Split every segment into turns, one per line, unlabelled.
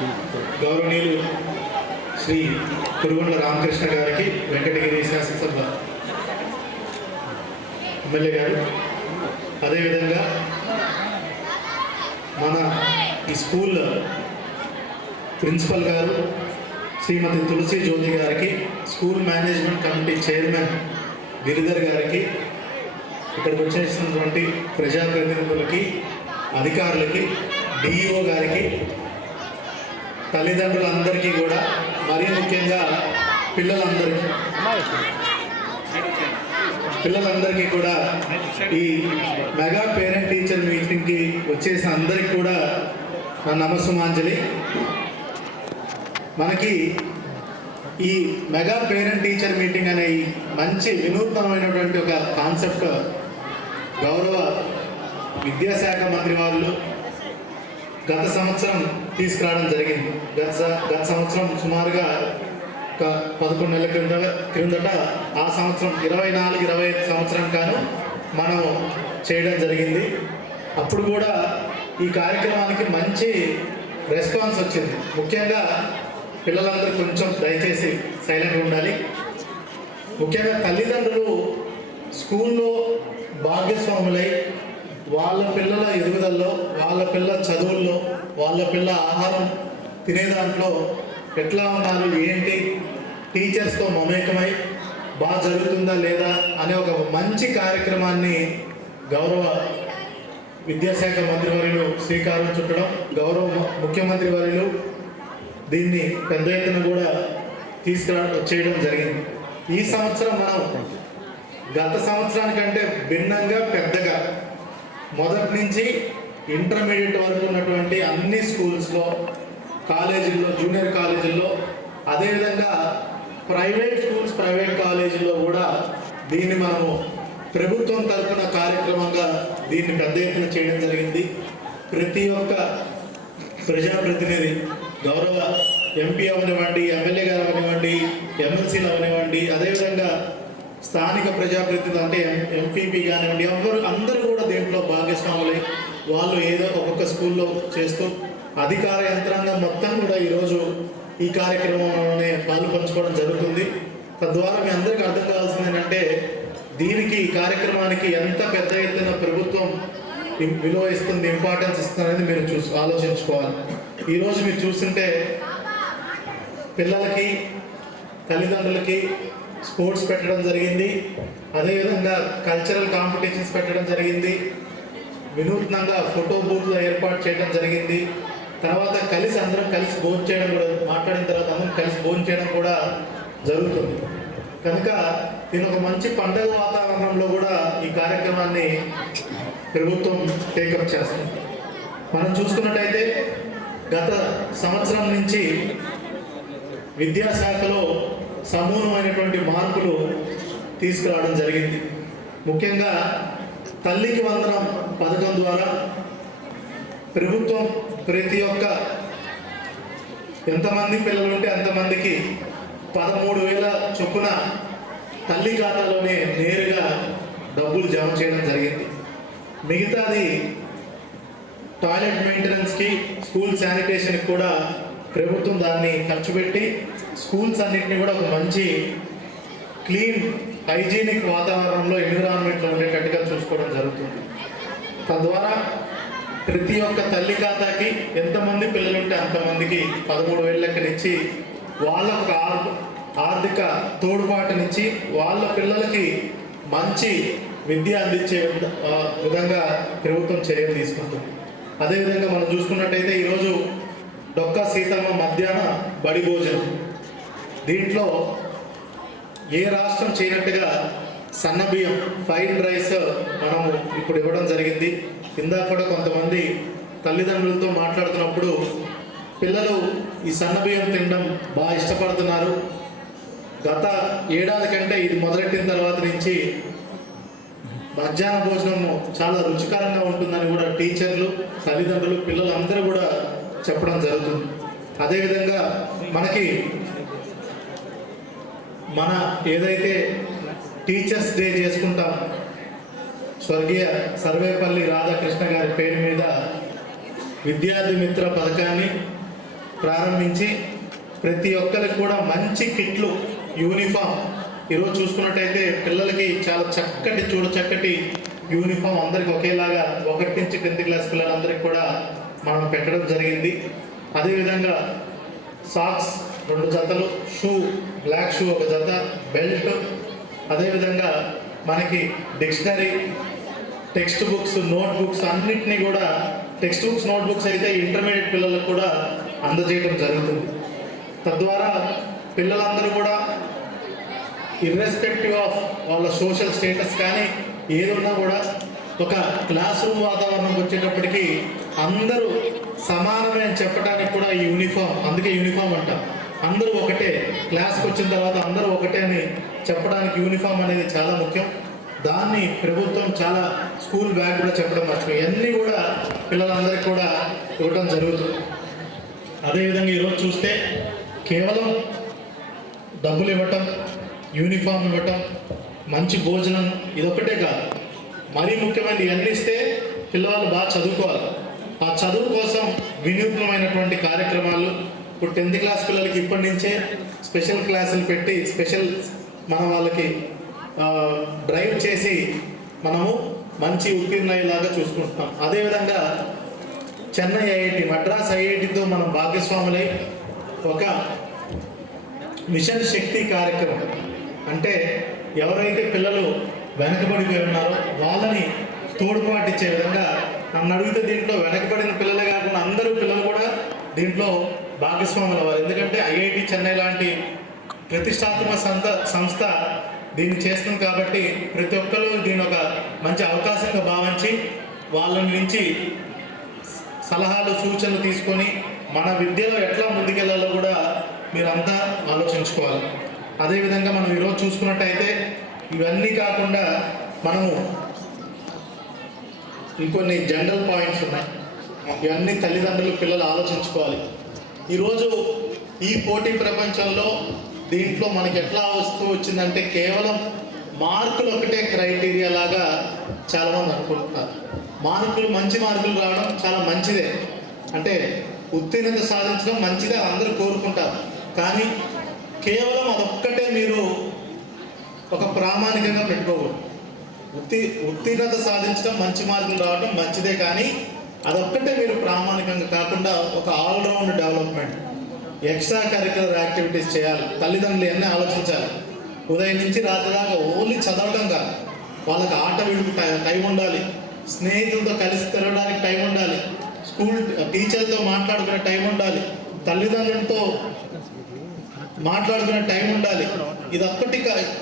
గౌరవనీయులు శ్రీ కురుగొండ రామకృష్ణ గారికి వెంకటగిరి శాసనసభ ఎమ్మెల్యే గారు. అదేవిధంగా మన ఈ స్కూల్ ప్రిన్సిపల్ గారు శ్రీమతి తులసి జ్యోతి గారికి school management committee chairman Giridhar గారికి ఇక్కడికి వచ్చేసినటువంటి ప్రజాప్రతినిధులకి అధికారులకి డిఈఓ గారికి తల్లిదండ్రులందరికీ కూడా మరీ ముఖ్యంగా పిల్లలందరికీ. పిల్లలందరికీ కూడా ఈ మెగా పేరెంట్ టీచర్ మీటింగ్కి వచ్చేసిన అందరికీ కూడా నా నమస్సుమాంజలి. మనకి ఈ మెగా పేరెంట్ టీచర్ మీటింగ్ అనే మంచి వినూత్నమైనటువంటి ఒక కాన్సెప్ట్ గౌరవ విద్యాశాఖ మంత్రి వాళ్ళు గత సంవత్సరం తీసుకురావడం జరిగింది. గత గత సంవత్సరం సుమారుగా ఒక పదకొండు నెలల క్రింద క్రిందట ఆ సంవత్సరం ఇరవై నాలుగు ఇరవై ఐదు సంవత్సరం కాను మనం చేయడం జరిగింది. అప్పుడు కూడా ఈ కార్యక్రమానికి మంచి రెస్పాన్స్ వచ్చింది. ముఖ్యంగా పిల్లలందరూ కొంచెం దయచేసి సైలెంట్గా ఉండాలి. ముఖ్యంగా తల్లిదండ్రులు స్కూల్లో భాగ్యస్వాములై వాళ్ళ పిల్లల ఎదుగుదలలో వాళ్ళ పిల్ల చదువుల్లో వాళ్ళ పిల్ల ఆహారం తినే దాంట్లో ఎట్లా ఉన్నారు ఏంటి? టీచర్స్తో మమేకమై బాగా జరుగుతుందా లేదా అనే ఒక మంచి కార్యక్రమాన్ని గౌరవ విద్యాశాఖ మంత్రి వర్యులు శ్రీకారం చుట్టడం గౌరవ ముఖ్యమంత్రి వర్యులు దీన్ని పెద్ద ఎత్తున కూడా తీసుకురా చేయడం జరిగింది. ఈ సంవత్సరం మనం గత సంవత్సరానికంటే భిన్నంగా పెద్దగా మొదటి నుంచి ఇంటర్మీడియట్ వరకు ఉన్నటువంటి అన్ని స్కూల్స్లో కాలేజీల్లో జూనియర్ కాలేజీల్లో అదేవిధంగా ప్రైవేట్ స్కూల్స్ ప్రైవేట్ కాలేజీల్లో కూడా దీన్ని మనము ప్రభుత్వం తరఫున కార్యక్రమంగా దీన్ని పెద్ద ఎత్తున చేయడం జరిగింది. ప్రతి ఒక్క ప్రజాప్రతినిధి గౌరవ ఎంపీ అవనివ్వండి ఎమ్మెల్యే గారు అవనివ్వండి ఎమ్మెల్సీలు అవనివ్వండి అదేవిధంగా స్థానిక ప్రజాప్రతినిధి అంటే ఎంపీపీ కానివ్వండి అందరూ అందరూ కూడా దీంట్లో భాగస్వాములై వాళ్ళు ఏదో ఒక్కొక్క స్కూల్లో చేస్తూ అధికార యంత్రాంగం మొత్తం కూడా ఈరోజు ఈ కార్యక్రమంలోనే పాలు పంచుకోవడం జరుగుతుంది. తద్వారా మీ అందరికీ అర్థం కావాల్సింది ఏంటంటే దీనికి ఈ కార్యక్రమానికి ఎంత పెద్ద ఎత్తున ప్రభుత్వం విలువ ఇస్తుంది ఇంపార్టెన్స్ ఇస్తుంది అనేది మీరు చూసి ఆలోచించుకోవాలి. ఈరోజు మీరు చూస్తుంటే పిల్లలకి తల్లిదండ్రులకి స్పోర్ట్స్ పెట్టడం జరిగింది. అదేవిధంగా కల్చరల్ కాంపిటీషన్స్ పెట్టడం జరిగింది. వినూత్నంగా ఫోటో బూత్లు ఏర్పాటు చేయడం జరిగింది. తర్వాత కలిసి అందరం కలిసి భోజనం చేయడం కూడా మాట్లాడిన తర్వాత అందరం కలిసి భోజనం చేయడం కూడా జరుగుతుంది. కనుక దీని ఒక మంచి పండగ వాతావరణంలో కూడా ఈ కార్యక్రమాన్ని ప్రభుత్వం టేకప్ చేస్తుంది. మనం చూసుకున్నట్టయితే గత సంవత్సరం నుంచి విద్యాశాఖలో సమూలమైనటువంటి మార్పులు తీసుకురావడం జరిగింది. ముఖ్యంగా తల్లికి వందనం పథకం ద్వారా ప్రభుత్వం ప్రతి ఒక్క ఎంతమంది పిల్లలు ఉంటే అంతమందికి పదమూడు వేల చొప్పున తల్లి ఖాతాలోనే నేరుగా డబ్బులు జమ చేయడం జరిగింది. మిగతాది టాయిలెట్ మెయింటెనెన్స్కి స్కూల్ శానిటేషన్కి కూడా ప్రభుత్వం దాన్ని ఖర్చు పెట్టి స్కూల్స్ అన్నింటినీ కూడా ఒక మంచి క్లీన్ హైజీనిక్ వాతావరణంలో ఎన్విరాన్మెంట్లో ఉండేటట్టుగా చూసుకోవడం జరుగుతుంది. తద్వారా ప్రతి ఒక్క తల్లి ఖాతాకి ఎంతమంది పిల్లలు ఉంటే అంతమందికి పదమూడు వేల లెక్కనిచ్చి వాళ్ళకు ఆర్- ఆర్థిక తోడ్పాటునిచ్చి వాళ్ళ పిల్లలకి మంచి విద్య అందించే విధంగా ప్రభుత్వం చర్యలు తీసుకుంటుంది. అదేవిధంగా మనం చూసుకున్నట్టయితే ఈరోజు డొక్కా సీతమ్మ మధ్యాహ్న బడి భోజనం. దీంట్లో ఏ రాష్ట్రం చేయనట్టుగా సన్న బియ్యం ఫైన్ రైస్ మనము ఇప్పుడు ఇవ్వడం జరిగింది. ఇందాక కూడా కొంతమంది తల్లిదండ్రులతో మాట్లాడుతున్నప్పుడు పిల్లలు ఈ సన్న బియ్యం తినడం బాగా ఇష్టపడుతున్నారు. గత ఏడాది కంటే ఇది మొదలెట్టిన తర్వాత నుంచి మధ్యాహ్న భోజనం చాలా రుచికరంగా ఉంటుందని కూడా టీచర్లు తల్లిదండ్రులు పిల్లలందరూ కూడా చెప్పడం జరుగుతుంది. అదేవిధంగా మనకి మన ఏదైతే టీచర్స్ డే చేసుకుంటాం స్వర్గీయ సర్వేపల్లి రాధాకృష్ణ గారి పేరు మీద విద్యార్థి మిత్ర పథకాన్ని ప్రారంభించి ప్రతి ఒక్కరికి కూడా మంచి కిట్లు యూనిఫామ్. ఈరోజు చూసుకున్నట్టయితే పిల్లలకి చాలా చక్కటి చూడ చక్కటి యూనిఫామ్ అందరికి ఒకేలాగా ఒకటి నుంచి టెన్త్ క్లాస్ పిల్లలందరికీ కూడా మనం పెట్టడం జరిగింది. అదేవిధంగా సాక్స్ రెండు జతలు షూ బ్లాక్ షూ ఒక జత బెల్ట్. అదేవిధంగా మనకి dictionary text books note books కూడా టెక్స్ట్ బుక్స్ నోట్ బుక్స్ అయితే ఇంటర్మీడియట్ పిల్లలకు కూడా అందజేయడం జరుగుతుంది. తద్వారా పిల్లలందరూ కూడా ఇర్రెస్పెక్టివ్ ఆఫ్ వాళ్ళ సోషల్ స్టేటస్ కానీ ఏదున్నా కూడా ఒక క్లాస్ రూమ్ వాతావరణం వచ్చేటప్పటికి అందరూ సమానమే అని చెప్పడానికి కూడా ఈ యూనిఫామ్ అందుకే యూనిఫామ్ అంటాం. అందరూ ఒకటే. క్లాస్కి వచ్చిన తర్వాత అందరూ ఒకటే అని చెప్పడానికి యూనిఫామ్ అనేది చాలా ముఖ్యం. దాన్ని ప్రభుత్వం చాలా స్కూల్ బ్యాగ్ కూడా చెప్పడం మర్చిపోయి ఇవన్నీ కూడా పిల్లలందరికీ కూడా ఇవ్వడం జరుగుతుంది. అదేవిధంగా ఈరోజు చూస్తే కేవలం డబ్బులు ఇవ్వటం యూనిఫామ్ ఇవ్వటం మంచి భోజనం ఇదొక్కటే కాదు. మరీ ముఖ్యమైనది ఇవన్నీ ఇస్తే పిల్లవాళ్ళు బాగా చదువుకోవాలి. ఆ చదువు కోసం వినూత్నమైనటువంటి కార్యక్రమాలు ఇప్పుడు టెన్త్ క్లాస్ పిల్లలకి ఇప్పటి నుంచే స్పెషల్ క్లాసులు పెట్టి స్పెషల్ మన వాళ్ళకి డ్రైవ్ చేసి మనము మంచి ఉత్తీర్ణయ్యేలాగా చూసుకుంటున్నాం. అదేవిధంగా చెన్నై ఐఐటి మద్రాస్ ఐఐటితో మనం భాగస్వాములై ఒక మిషన్ శక్తి కార్యక్రమం. అంటే ఎవరైతే పిల్లలు వెనకబడిపోయి ఉన్నారో వాళ్ళని తోడుపాటిచ్చే విధంగా నన్ను అడిగితే దీంట్లో వెనకబడిన పిల్లలే కాకుండా అందరూ పిల్లలు కూడా దీంట్లో భాగస్వాములు వారు ఎందుకంటే ఐఐటి చెన్నై లాంటి ప్రతిష్టాత్మక సంస్థ సంస్థ దీన్ని చేస్తుంది కాబట్టి ప్రతి ఒక్కరు దీని ఒక మంచి అవకాశంగా భావించి వాళ్ళ నుంచి సలహాలు సూచనలు తీసుకొని మన విద్యలో ఎట్లా ముందుకెళ్ళాలో కూడా మీరంతా ఆలోచించుకోవాలి. అదేవిధంగా మనం ఈరోజు చూసుకున్నట్టయితే ఇవన్నీ కాకుండా మనము ఇంకొన్ని జనరల్ పాయింట్స్ ఉన్నాయి. ఇవన్నీ తల్లిదండ్రులు పిల్లలు ఆలోచించుకోవాలి. ఈరోజు ఈ పోటీ ప్రపంచంలో దీంట్లో మనకి ఎట్లా వస్తూ వచ్చిందంటే కేవలం మార్కులు ఒకటే క్రైటీరియా లాగా చాలామంది అనుకుంటున్నారు. మార్కులు మంచి మార్కులు రావడం చాలా మంచిదే. అంటే ఉత్తీర్ణత సాధించడం మంచిదే అందరూ కోరుకుంటారు. కానీ కేవలం అదొక్కటే మీరు ఒక ప్రామాణికంగా పెట్టుకోకూడదు. ఉత్తీ ఉత్తీర్ణత సాధించడం మంచి మార్కులు రావడం మంచిదే కానీ అదొక్కటే మీరు ప్రామాణికంగా కాకుండా ఒక all round development extracurricular activities చేయాలి. తల్లిదండ్రులు అన్నీ ఆలోచించాలి. ఉదయం నుంచి రాత్రి దాకా ఓన్లీ చదవడం కాదు. వాళ్ళకి ఆట విడుపు టై- టైం ఉండాలి. స్నేహితులతో కలిసి తిరగడానికి టైం ఉండాలి. స్కూల్ టీచర్తో మాట్లాడుకునే టైం ఉండాలి. తల్లిదండ్రులతో మాట్లాడుకునే టైం ఉండాలి. ఇది ఒక్కటి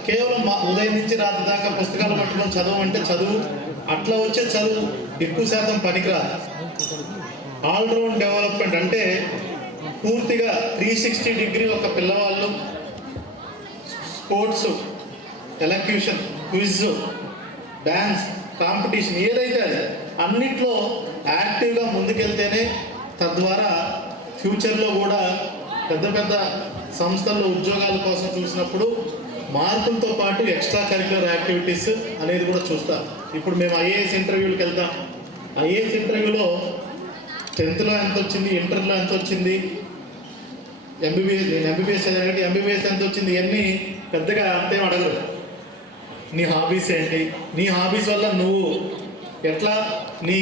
కేవలం ఉదయం నుంచి రాత్రి దాకా పుస్తకాలు పట్టుకొని చదువు అంటే చదువు. అట్లా వచ్చే చదువు. ఎక్కువ శాతం పనికిరాదు. ఆల్రౌండ్ డెవలప్మెంట్ అంటే పూర్తిగా త్రీ సిక్స్టీ డిగ్రీ ఒక పిల్లవాళ్ళు sports elocution quiz dance competition ఏదైతే అది అన్నిట్లో యాక్టివ్గా ముందుకెళ్తేనే తద్వారా ఫ్యూచర్లో కూడా పెద్ద పెద్ద సంస్థల్లో ఉద్యోగాల కోసం చూసినప్పుడు మార్కులతో పాటు ఎక్స్ట్రా కరిక్యులర్ యాక్టివిటీస్ అనేది కూడా చూస్తారు. ఇప్పుడు మేము ఐఏఎస్ ఇంటర్వ్యూలకు వెళ్తాం ఐఏఎస్ ఇంటర్వ్యూలో టెన్త్లో ఎంత వచ్చింది? ఇంటర్లో ఎంత వచ్చింది? ఎంబీబీఎస్ నేను ఎంబీబీఎస్ చదివానంటే ఎంబీబీఎస్ ఎంత వచ్చింది? ఇవన్నీ పెద్దగా అంతేం అడగరు. నీ హాబీస్ ఏంటి? నీ హాబీస్ వల్ల నువ్వు ఎట్లా నీ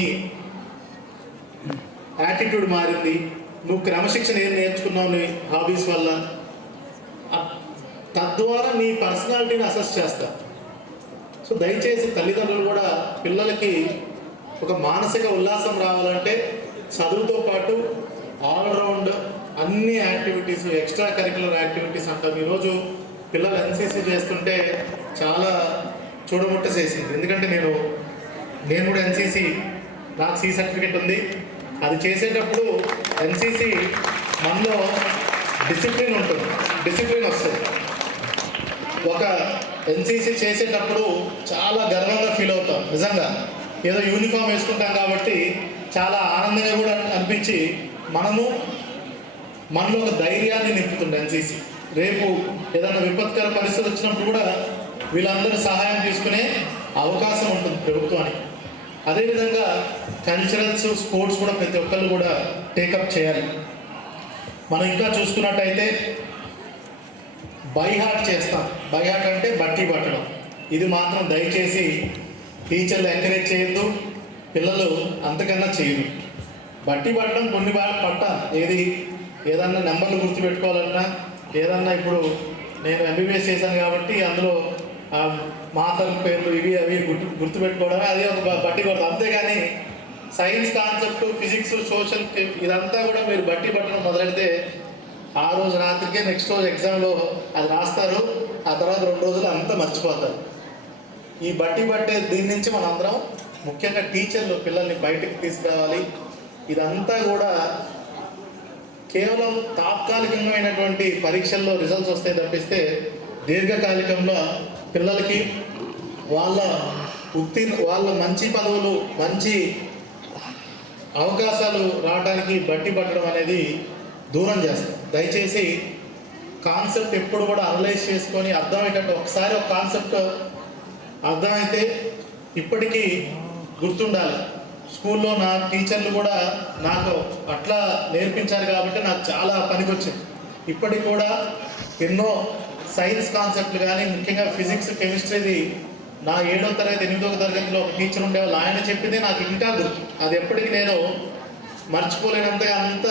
యాటిట్యూడ్ మారింది? నువ్వు క్రమశిక్షణ ఏం నేర్చుకున్నావు నీ హాబీస్ వల్ల? తద్వారా నీ పర్సనాలిటీని అసెస్ చేస్తావు సో దయచేసి తల్లిదండ్రులు కూడా పిల్లలకి ఒక మానసిక ఉల్లాసం రావాలంటే చదువుతో పాటు ఆల్రౌండ్ అన్ని యాక్టివిటీస్ ఎక్స్ట్రా కరికులర్ యాక్టివిటీస్ అంటాం ఈరోజు పిల్లలు ఎన్సీసీ చేస్తుంటే చాలా చూడముట్ట చేసింది. ఎందుకంటే నేను నేను కూడా ఎన్సీసీ నాకు సి సర్టిఫికేట్ ఉంది. అది చేసేటప్పుడు ఎన్సీసీ మనలో డిసిప్లిన్ ఉంటుంది. డిసిప్లిన్ వస్తుంది. ఒక ఎన్సీసీ చేసేటప్పుడు చాలా గర్వంగా ఫీల్ అవుతాం నిజంగా. ఏదో యూనిఫామ్ వేసుకుంటాం కాబట్టి చాలా ఆనందంగా కూడా అనిపించి మనము మనలో ఒక ధైర్యాన్ని నింపుతుంది ఎన్సీసీ రేపు ఏదైనా విపత్కర పరిస్థితి వచ్చినప్పుడు కూడా వీళ్ళందరూ సహాయం తీసుకునే అవకాశం ఉంటుంది ప్రభుత్వానికి. అదేవిధంగా కల్చరల్స్ స్పోర్ట్స్ కూడా ప్రతి ఒక్కళ్ళు కూడా టేకప్ చేయాలి. మనం ఇంకా చూసుకున్నట్టయితే బైహాట్ చేస్తాం. బైహాట్ అంటే బట్టి పట్టడం. ఇది మాత్రం దయచేసి టీచర్లు ఎంకరేజ్ చేయొద్దు. పిల్లలు అంతకన్నా చేయరు. బట్టి పట్టడం కొన్ని పట్ట. ఏది ఏదన్నా నెంబర్లు గుర్తుపెట్టుకోవాలన్నా ఏదన్నా ఇప్పుడు నేను ఎంబీబీఎస్ చేశాను కాబట్టి అందులో మాతల పేర్లు ఇవి అవి గుర్తు గుర్తుపెట్టుకోవడమే అదే ఒక బట్టి పడతాం అంతేగాని సైన్స్ కాన్సెప్ట్ ఫిజిక్స్ సోషల్ ఇదంతా కూడా మీరు బట్టి పట్టడం మొదలెడితే ఆ రోజు రాత్రికే నెక్స్ట్ రోజు ఎగ్జామ్లో అది రాస్తారు. ఆ తర్వాత రెండు రోజులు అంతా మర్చిపోతారు. ఈ బట్టి పట్టే దీని నుంచి మనందరం ముఖ్యంగా టీచర్లు పిల్లల్ని బయటకు తీసుకురావాలి. ఇదంతా కూడా కేవలం తాత్కాలికమైనటువంటి పరీక్షల్లో రిజల్ట్స్ వస్తాయి తప్పిస్తే దీర్ఘకాలికంలో పిల్లలకి వాళ్ళ ఉత్తీర్ణ వాళ్ళ మంచి పదవులు మంచి అవకాశాలు రావడానికి బట్టి పట్టడం అనేది దూరం చేస్తుంది దయచేసి కాన్సెప్ట్ ఎప్పుడు కూడా అనలైజ్ చేసుకొని అర్థమయ్యేటట్టు ఒకసారి ఒక కాన్సెప్ట్ అర్థమైతే ఇప్పటికీ గుర్తుండాలి. స్కూల్లో నా టీచర్లు కూడా నాకు అట్లా నేర్పించారు కాబట్టి నాకు చాలా పనికొచ్చింది. ఇప్పటికి కూడా ఎన్నో సైన్స్ కాన్సెప్ట్లు కానీ ముఖ్యంగా ఫిజిక్స్ కెమిస్ట్రీది నా ఏడో తరగతి ఎనిమిదో తరగతిలో ఒక టీచర్ ఉండేవాళ్ళు. ఆయన చెప్పింది నాకు ఇంకా గుర్తు. అది ఎప్పటికీ నేను మర్చిపోలేనంతగా అంత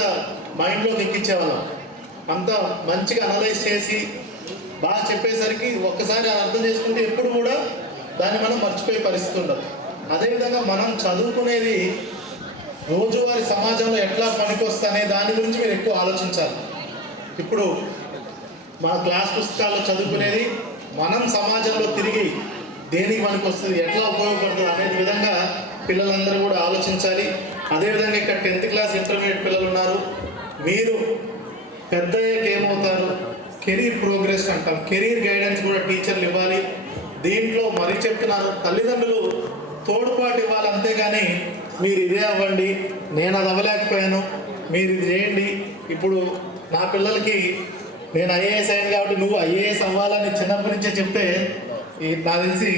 మైండ్లో ఎక్కించేవాళ్ళం. అంత మంచిగా అనలైజ్ చేసి బాగా చెప్పేసరికి ఒక్కసారి అది అర్థం చేసుకుంటే ఎప్పుడు కూడా దాన్ని మనం మర్చిపోయే పరిస్థితి ఉండదు. అదేవిధంగా మనం చదువుకునేది రోజువారి సమాజంలో ఎట్లా పనికొస్తనే దాని గురించి మీరు ఎక్కువ ఆలోచించాలి. ఇప్పుడు మన క్లాస్ పుస్తకాల్లో చదువుకునేది మనం సమాజంలో తిరిగి దేనికి పనికొస్తుంది ఎట్లా ఉపయోగపడుతుంది అనే విధంగా పిల్లలందరూ కూడా ఆలోచించాలి. అదేవిధంగా ఇక్కడ టెన్త్ క్లాస్ ఇంటర్మీడియట్ పిల్లలు ఉన్నారు. మీరు పెద్ద ఏమవుతారు కెరీర్ ప్రోగ్రెస్ అంటాం. కెరీర్ గైడెన్స్ కూడా టీచర్లు ఇవ్వాలి. దీంట్లో మరీ చెప్తున్నారు తల్లిదండ్రులు తోడ్పాటు ఇవ్వాలి అంతేగాని మీరు ఇదే అవ్వండి నేను అది అవ్వలేకపోయాను మీరు ఇది చేయండి. ఇప్పుడు నా పిల్లలకి నేను ఐఏఎస్ అయ్యాను కాబట్టి నువ్వు ఐఏఎస్ అవ్వాలని చిన్నప్పటి నుంచే చెప్తే ఈ నాకు తెలిసి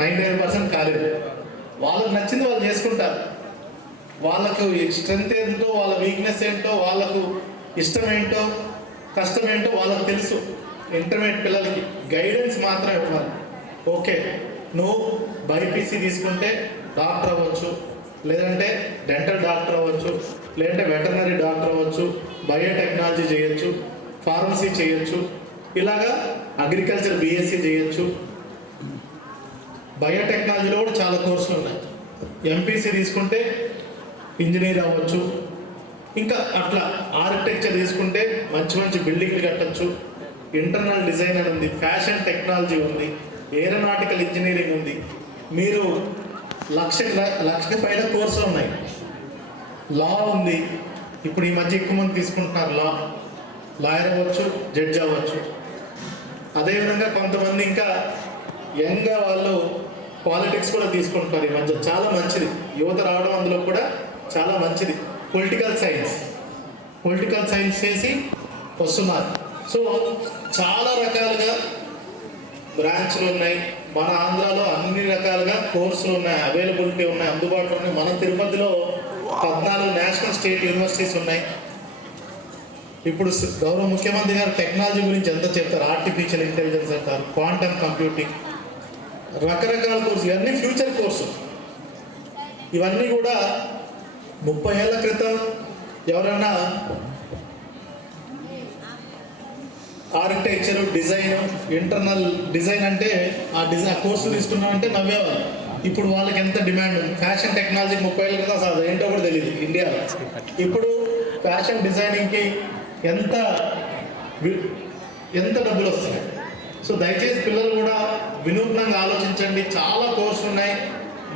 నైంటీ నైన్ పర్సెంట్ కాలేదు. వాళ్ళకి నచ్చింది వాళ్ళు చేసుకుంటారు. వాళ్ళకు స్ట్రెంత్ ఏంటో వాళ్ళ వీక్నెస్ ఏంటో వాళ్ళకు ఇష్టం ఏంటో కష్టం ఏంటో వాళ్ళకి తెలుసు. ఇంటర్మీడియట్ పిల్లలకి గైడెన్స్ మాత్రం ఇవ్వాలి. ఓకే నువ్వు బైపీసీ తీసుకుంటే డాక్టర్ అవ్వచ్చు లేదంటే డెంటల్ డాక్టర్ అవ్వచ్చు లేదంటే వెటర్నరీ డాక్టర్ అవ్వచ్చు బయోటెక్నాలజీ చేయొచ్చు ఫార్మసీ చేయొచ్చు ఇలాగా అగ్రికల్చర్ బీఎస్సీ చేయొచ్చు. బయోటెక్నాలజీలో కూడా చాలా కోర్సులు ఉన్నాయి. ఎంపీసీ తీసుకుంటే ఇంజనీర్ అవ్వచ్చు ఇంకా అట్లా ఆర్కిటెక్చర్ తీసుకుంటే మంచి మంచి బిల్డింగ్లు కట్టచ్చు. ఇంటర్నల్ డిజైనర్ ఉంది ఫ్యాషన్ టెక్నాలజీ ఉంది ఏరోనాటికల్ ఇంజనీరింగ్ ఉంది. మీరు లక్ష లక్ష పైన కోర్సులు ఉన్నాయి. లా ఉంది. ఇప్పుడు ఈ మధ్య ఎక్కువ మంది తీసుకుంటున్నారు లా లాయర్ అవ్వచ్చు జడ్జ్ అవ్వచ్చు. అదేవిధంగా కొంతమంది ఇంకా యంగ్గా వాళ్ళు పాలిటిక్స్ కూడా తీసుకుంటున్నారు ఈ మధ్య. చాలా మంచిది. యువత రావడం అందులో కూడా చాలా మంచిది. పొలిటికల్ సైన్స్ పొలిటికల్ సైన్స్ చేసి వస్తున్నారు. సో చాలా రకాలుగా బ్రాంచ్లు ఉన్నాయి. మన ఆంధ్రాలో అన్ని రకాలుగా కోర్సులు ఉన్నాయి అవైలబిలిటీ ఉన్నాయి అందుబాటులో ఉన్నాయి. మన తిరుపతిలో పద్నాలుగు నేషనల్ స్టేట్ యూనివర్సిటీస్ ఉన్నాయి. ఇప్పుడు గౌరవ ముఖ్యమంత్రి గారు టెక్నాలజీ గురించి ఎంత చెప్తారు? ఆర్టిఫిషియల్ ఇంటెలిజెన్స్ అంటారు క్వాంటమ్ కంప్యూటింగ్ రకరకాల కోర్సులు ఇవన్నీ ఫ్యూచర్ కోర్సు ఇవన్నీ కూడా ముప్పై ఏళ్ళ క్రితం ఎవరైనా ఆర్కిటెక్చర్ డిజైన్ ఇంటర్నల్ డిజైన్ అంటే ఆ డిజైన్ ఆ ఇస్తున్నామంటే తీసుకున్నామంటే ఇప్పుడు వాళ్ళకి ఎంత డిమాండ్ ఫ్యాషన్ టెక్నాలజీ ముప్పై ఏళ్ళ క్రితం అసలు ఏంటో కూడా తెలియదు ఇండియాలో. ఇప్పుడు ఫ్యాషన్ డిజైనింగ్కి ఎంత ఎంత డబ్బులు వస్తున్నాయి? సో దయచేసి పిల్లలు కూడా వినూత్నంగా ఆలోచించండి. చాలా కోర్సులు ఉన్నాయి.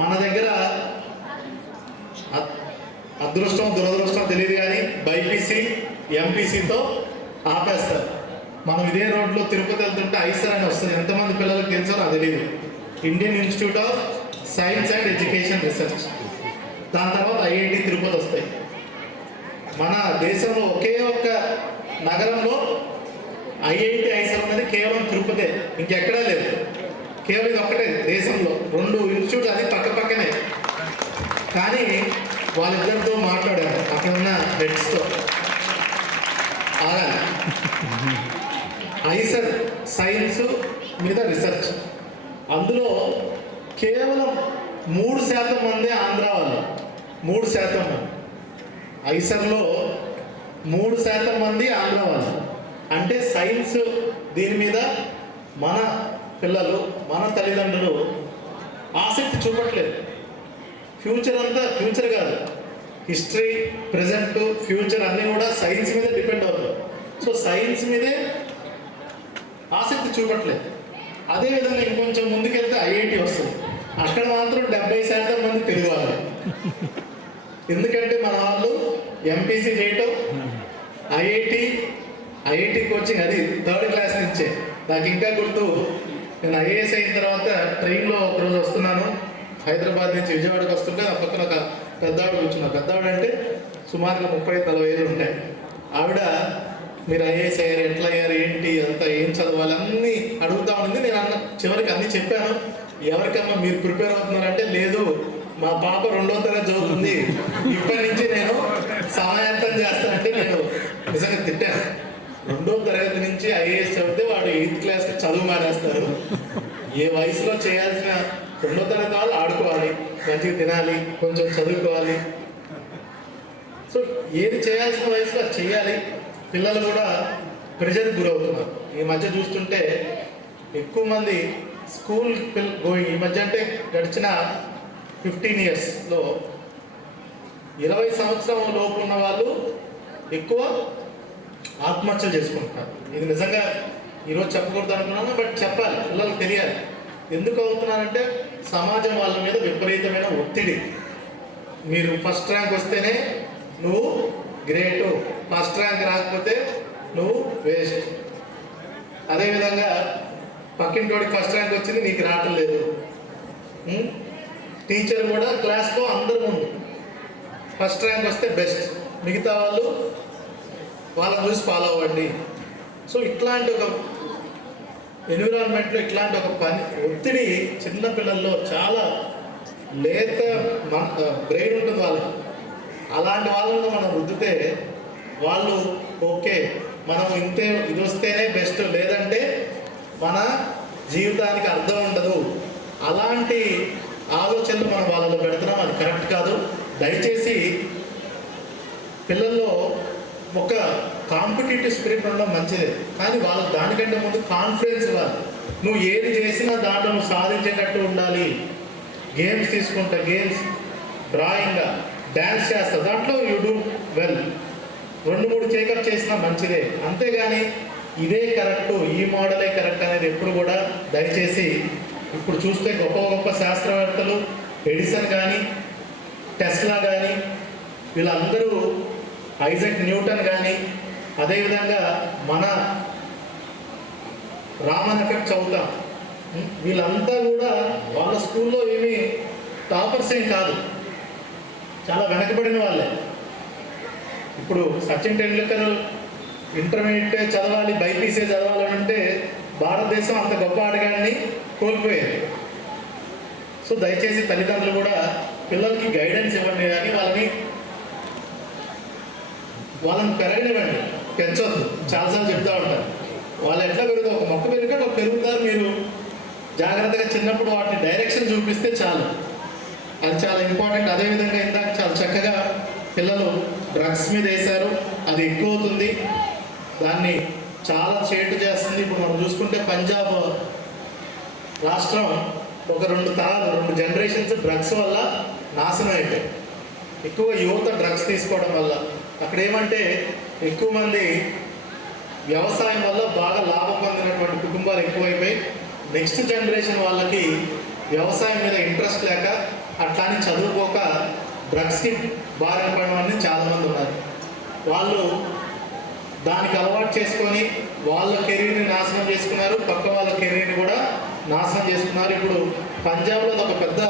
మన దగ్గర అదృష్టం దురదృష్టం తెలియదు కానీ బైపీసీ ఎంపీసీతో ఆపేస్తారు. మనం ఇదే రోడ్లో తిరుపతి వెళ్తుంటే ఐసర్ అని వస్తుంది. ఎంతమంది పిల్లలకు తెలుసో నాకు తెలియదు Indian Institute of Science and Education Research. దాని తర్వాత ఐఐటి తిరుపతి వస్తాయి. మన దేశంలో ఒకే ఒక్క నగరంలో ఐఐటి ఐసర్ అనేది కేవలం తిరుపతే. ఇంకెక్కడా లేదు. కేవలం ఇది ఒక్కటే దేశంలో. రెండు ఇన్స్టిట్యూట్ అది పక్క పక్కనే. కానీ వాళ్ళిద్దరితో మాట్లాడారు అక్కడ ఉన్న హెడ్స్తో ఆ ఐసర్ సైన్స్ మీద రీసెర్చ్ అందులో కేవలం మూడు శాతం మంది ఆంధ్ర వాళ్ళు. మూడు శాతం మంది. ఐసర్లో మూడు శాతం మంది ఆంధ్ర వాళ్ళు. అంటే సైన్స్ దీని మీద మన పిల్లలు మన తల్లిదండ్రులు ఆసక్తి చూపట్లేదు. ఫ్యూచర్ అంతా ఫ్యూచర్ కాదు. హిస్టరీ ప్రజెంట్ ఫ్యూచర్ అన్నీ కూడా సైన్స్ మీద డిపెండ్ అవుతాయి సో సైన్స్ మీదే ఆసక్తి చూపట్లేదు. అదేవిధంగా ఇంకొంచెం ముందుకెళ్తే ఐఐటి వస్తుంది. అక్కడ మాత్రం డెబ్బై శాతం మంది తెలుగు వాళ్ళు ఎందుకంటే మన వాళ్ళు ఎంపీసీ చేయటం ఐఐటి ఐఐటి కోచింగ్ అది థర్డ్ క్లాస్ నుంచే. నాకు ఇంకా గుర్తు నేను ఐఏఎస్ అయిన తర్వాత ట్రైన్లో ఒకరోజు వస్తున్నాను. హైదరాబాద్ నుంచి విజయవాడకి వస్తుంటే ఆ పక్కన ఒక పెద్దవాడు కూర్చున్నా పెద్దవాడు అంటే సుమారుగా ముప్పై నలభై ఏళ్ళు ఉంటాయి. ఆవిడ మీరు ఐఏఎస్ అయ్యారు ఎట్లా అయ్యారు ఏంటి అంతా ఏం చదవాలి అన్నీ అడుగుతా ఉంది నేను అన్న చివరికి అన్నీ చెప్పాను. ఎవరికమ్మా మీరు ప్రిపేర్ అవుతున్నారంటే లేదు మా పాప రెండో తరగతి చదువుతుంది. ఇప్పటి నుంచి నేను సమాయత్తం చేస్తానంటే నేను నిజంగా తిట్టాను. రెండో తరగతి నుంచి ఐఏఎస్ చదివితే వాడు ఎయిత్ క్లాస్కి చదువు మానేస్తారు. ఏ వయసులో చేయాల్సిన రెండో తరగతి ఆడుకోవాలి మంచిగా తినాలి కొంచెం చదువుకోవాలి. సో ఏది చేయాల్సిన వయసులో చేయాలి. పిల్లలు కూడా ప్రెషర్ గురవుతున్నారు. ఈ మధ్య చూస్తుంటే ఎక్కువ మంది స్కూల్ గోయింగ్ ఈ మధ్య అంటే గడిచిన ఫిఫ్టీన్ ఇయర్స్లో ఇరవై సంవత్సరం లోపు ఉన్న వాళ్ళు ఎక్కువ ఆత్మహత్యలు చేసుకుంటున్నారు. ఇది నిజంగా ఈరోజు చెప్పకూడదు అనుకున్నాను బట్ చెప్పాలి. పిల్లలకు తెలియాలి. ఎందుకు అవుతున్నారంటే సమాజం వాళ్ళ మీద విపరీతమైన ఒత్తిడి. మీరు ఫస్ట్ ర్యాంక్ వస్తేనే నువ్వు గ్రేటు ఫస్ట్ ర్యాంక్ రాకపోతే నువ్వు వేస్ట్ అదేవిధంగా పక్కింటోడికి ఫస్ట్ ర్యాంక్ వచ్చింది నీకు రావటం లేదు. టీచర్ కూడా క్లాస్లో అందరు ముందు. ఫస్ట్ ర్యాంక్ వస్తే బెస్ట్ మిగతా వాళ్ళు వాళ్ళని చూసి ఫాలో అవ్వండి. సో ఇట్లాంటి ఒక ఎన్విరాన్మెంట్లో ఇట్లాంటి ఒక పని ఒత్తిడి చిన్న పిల్లల్లో చాలా లేత మన బ్రెయిన్ ఉంటుంది వాళ్ళకి. అలాంటి వాళ్ళని మనం రుద్దితే వాళ్ళు ఓకే మనం ఇంతే ఇది వస్తేనే బెస్ట్ లేదంటే మన జీవితానికి అర్థం ఉండదు. అలాంటి ఆలోచనలు మనం వాళ్ళలో పెడుతున్నాం అది కరెక్ట్ కాదు. దయచేసి పిల్లల్లో ఒక కాంపిటేటివ్ స్పిరిట్ ఉండడం మంచిదే. కానీ వాళ్ళకి దానికంటే ముందు కాన్ఫిడెన్స్ ఇవ్వాలి. నువ్వు ఏది చేసినా దాంట్లో నువ్వు సాధించేటట్టు ఉండాలి. గేమ్స్ తీసుకుంటా గేమ్స్. డ్రాయింగ్ డ్యాన్స్ చేస్తా. దాంట్లో యూ డూ వెల్. రెండు మూడు చేకప్ చేసినా మంచిదే. అంతేగాని ఇదే కరెక్ట్ ఈ మోడలే కరెక్ట్ అనేది ఎప్పుడు కూడా దయచేసి ఇప్పుడు చూస్తే గొప్ప గొప్ప శాస్త్రవేత్తలు ఎడిసన్ కానీ టెస్లా కానీ వీళ్ళందరూ ఐజక్ న్యూటన్ కానీ అదేవిధంగా మన రామన్ ఎఫెక్ట్ చదువుతాం. వీళ్ళంతా కూడా వాళ్ళ స్కూల్లో ఏమి టాపర్స్ ఏం కాదు. చాలా వెనకబడిన వాళ్ళే. ఇప్పుడు సచిన్ టెండూల్కర్ ఇంటర్మీడియట్ చదవాలి బైపీసీ చదవాలి అంటే భారతదేశం అంత గొప్ప ఆటగాడిని కోల్పోయేది. సో దయచేసి తల్లిదండ్రులు కూడా పిల్లలకి గైడెన్స్ ఇవ్వండి కానీ వాళ్ళని వాళ్ళని పెరగనివ్వండి. పెంచొద్దు. చాలాసార్లు చెప్తా ఉంటారు. వాళ్ళు ఎట్లా పెరుగుతారు? ఒక మొక్క పెరిగినట్టు ఒక పెరుగుతారు మీరు. జాగ్రత్తగా చిన్నప్పుడు వాటిని డైరెక్షన్ చూపిస్తే చాలు. అది చాలా ఇంపార్టెంట్. అదేవిధంగా ఇందాక చాలా చక్కగా పిల్లలు డ్రగ్స్ మీద వేశారు. అది ఎక్కువ అవుతుంది. దాన్ని చాలా చేటు చేస్తుంది. ఇప్పుడు మనం చూసుకుంటే పంజాబ్ రాష్ట్రం ఒక రెండు తరాలు రెండు జనరేషన్స్ డ్రగ్స్ వల్ల నాశనం అయిపోయాయి. ఎక్కువ యువత డ్రగ్స్ తీసుకోవడం వల్ల. అక్కడ ఏమంటే ఎక్కువ మంది వ్యవసాయం వల్ల బాగా లాభం పొందినటువంటి కుటుంబాలు ఎక్కువైపోయి నెక్స్ట్ జనరేషన్ వాళ్ళకి వ్యవసాయం మీద ఇంట్రెస్ట్ లేక అట్లాని చదువుకోక డ్రగ్స్కి బారిన పడడం చాలామంది ఉన్నారు. వాళ్ళు దానికి అలవాటు చేసుకొని వాళ్ళ కెరీర్ని నాశనం చేసుకున్నారు పక్క వాళ్ళ కెరీర్ని కూడా నాశనం చేసుకున్నారు. ఇప్పుడు పంజాబ్లో ఒక పెద్ద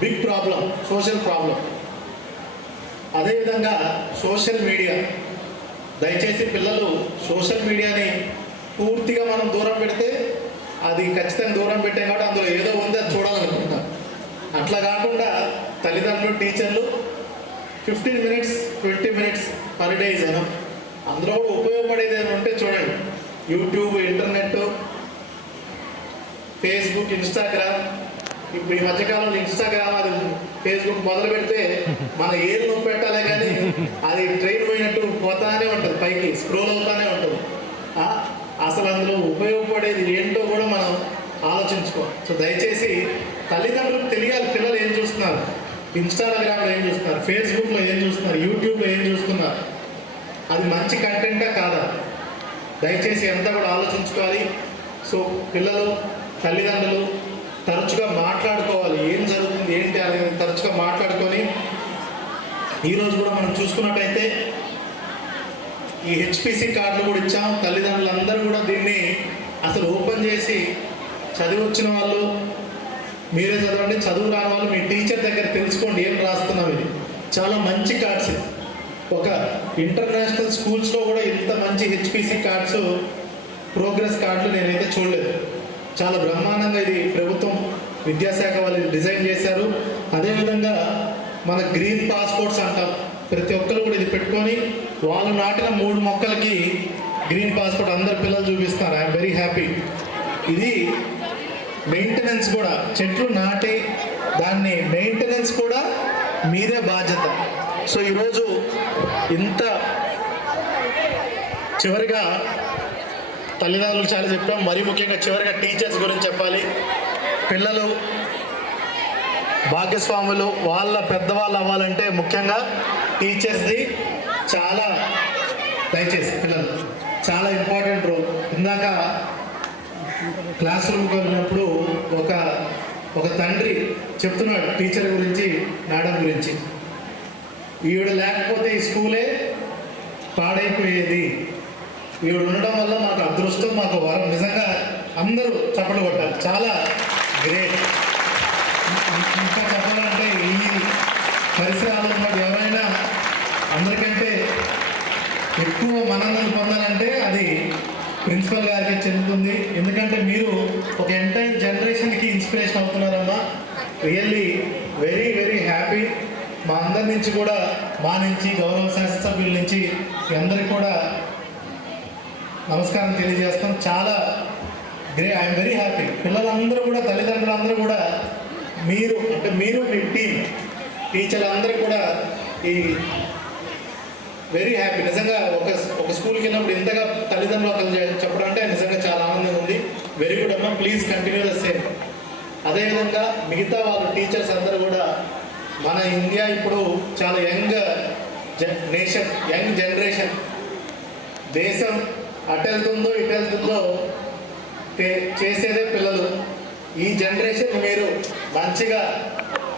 బిగ్ ప్రాబ్లం సోషల్ ప్రాబ్లం అదేవిధంగా సోషల్ మీడియా. దయచేసి పిల్లలు సోషల్ మీడియాని పూర్తిగా మనం దూరం పెడితే అది ఖచ్చితంగా దూరం పెట్టాం కాబట్టి అందులో ఏదో ఉంది అది చూడాలనుకుంటాం అట్లా కాకుండా తల్లిదండ్రులు టీచర్లు fifteen minutes twenty minutes per day is enough అందులో కూడా ఉపయోగపడేది ఏమైనా ఉంటే చూడండి. యూట్యూబ్ ఇంటర్నెట్ ఫేస్బుక్ ఇన్స్టాగ్రామ్ ఇప్పుడు ఈ మధ్యకాలంలో ఇన్స్టాగ్రామ్ అది ఫేస్బుక్ మొదలు పెడితే మన ఏది నొప్పి పెట్టాలే కానీ అది ట్రైన్ పోయినట్టు పోతానే ఉంటుంది పైకి స్క్రోల్ అవుతానే ఉంటుంది. అసలు అందులో ఉపయోగపడేది ఏంటో కూడా మనం ఆలోచించుకో సో దయచేసి తల్లిదండ్రులకు తెలియాలి పిల్లలు ఏం చూస్తున్నారు? ఇన్స్టాగ్రామ్లో ఏం చూస్తున్నారు? ఫేస్బుక్లో ఏం చూస్తున్నారు? యూట్యూబ్లో ఏం చూస్తున్నారు? అది మంచి కంటెంటా కాదా? దయచేసి అంతా కూడా ఆలోచించుకోవాలి. సో పిల్లలు తల్లిదండ్రులు తరచుగా మాట్లాడుకోవాలి. ఏం జరుగుతుంది ఏంటి అనేది తరచుగా మాట్లాడుకొని ఈరోజు కూడా మనం చూసుకున్నట్టయితే ఈ హెచ్పిసి కార్డులు కూడా ఇచ్చాం. తల్లిదండ్రులందరూ కూడా దీన్ని అసలు ఓపెన్ చేసి చదివి వచ్చిన వాళ్ళు మీరే చదవండి. చదువు రాని వాళ్ళు మీ టీచర్ దగ్గర తెలుసుకోండి ఏం రాస్తున్నాం ఇది. చాలా మంచి కార్డ్స్ ఇది. ఒక ఇంటర్నేషనల్ స్కూల్స్లో కూడా ఇంత మంచి హెచ్పిసి కార్డ్స్ ప్రోగ్రెస్ కార్డులు నేనైతే చూడలేదు. చాలా బ్రహ్మాండంగా ఇది ప్రభుత్వం విద్యాశాఖ వాళ్ళు డిజైన్ చేశారు. అదేవిధంగా మన గ్రీన్ పాస్పోర్ట్స్ అంటాం ప్రతి ఒక్కరు కూడా ఇది పెట్టుకొని వాళ్ళు నాటిన మూడు మొక్కలకి గ్రీన్ పాస్పోర్ట్ అందరు పిల్లలు చూపిస్తారు ఐఎమ్ వెరీ హ్యాపీ ఇది మెయింటెనెన్స్ కూడా చెట్లు నాటి దాన్ని మెయింటెనెన్స్ కూడా మీదే బాధ్యత. సో ఈరోజు ఇంత చివరిగా తల్లిదండ్రులు చాలా చెప్పాం. మరీ ముఖ్యంగా చివరిగా టీచర్స్ గురించి చెప్పాలి. పిల్లలు భాగ్యస్వాములు వాళ్ళ పెద్దవాళ్ళు అవ్వాలంటే ముఖ్యంగా టీచర్స్ది చాలా దయచేసి పిల్లలు చాలా ఇంపార్టెంట్ రోల్. ఇందాక క్లాస్ రూమ్కి వెళ్ళినప్పుడు ఒక ఒక తండ్రి చెప్తున్నాడు టీచర్ గురించి మేడం గురించి. ఈవిడ లేకపోతే ఈ స్కూలే పాడైపోయేది. ఈవిడ ఉండడం వల్ల మాకు అదృష్టం మాకు వరం. నిజంగా అందరూ చప్పట్లు కొట్టారు. చాలా గ్రేట్. ఇంకా చెప్పాలంటే ఈ పరిసరాలలో ఎవరైనా అందరికంటే ఎక్కువ మన్ననలు పొందాలంటే అది ప్రిన్సిపల్ గారికి చెందుతుంది. ఎందుకంటే మీరు ఒక ఎంటైర్ జనరేషన్కి inspiration అవుతున్నారమ్మా. Really very very happy. మా అందరి నుంచి కూడా మా నుంచి గౌరవ శాసనసభ్యుల నుంచి అందరికి కూడా నమస్కారం తెలియజేస్తాం. చాలా గ్రే ఐఎమ్ వెరీ హ్యాపీ పిల్లలందరూ కూడా తల్లిదండ్రులు అందరూ కూడా మీరు అంటే మీరు మీ టీం టీచర్లు అందరూ కూడా ఈ వెరీ హ్యాపీ నిజంగా ఒక ఒక స్కూల్కి వెళ్ళినప్పుడు ఇంతగా తల్లిదండ్రులు ఒకరు చెప్పడం అంటే నిజంగా చాలా ఆనందంగా ఉంది. వెరీ గుడ్ అమ్మ ప్లీజ్ కంటిన్యూ ద సేమ్ అదేవిధంగా మిగతా వాళ్ళ టీచర్స్ అందరూ కూడా మన ఇండియా ఇప్పుడు చాలా యంగ్ నేషన్ యంగ్ జనరేషన్ దేశం అటు వెళ్తుందో చేసేదే పిల్లలు. ఈ జనరేషన్ మీరు మంచిగా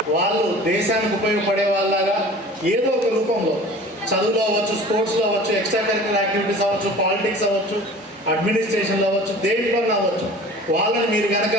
వాళ్ళు దేశానికి ఉపయోగపడే వాళ్ళలాగా ఏదో ఒక రూపంలో చదువులో అవ్వచ్చు స్పోర్ట్స్లో అవ్వచ్చు ఎక్స్ట్రా కరికులర్ యాక్టివిటీస్ అవ్వచ్చు పాలిటిక్స్ అవ్వచ్చు అడ్మినిస్ట్రేషన్లో అవ్వచ్చు దేనిపైన అవ్వచ్చు. వాళ్ళని మీరు కనుక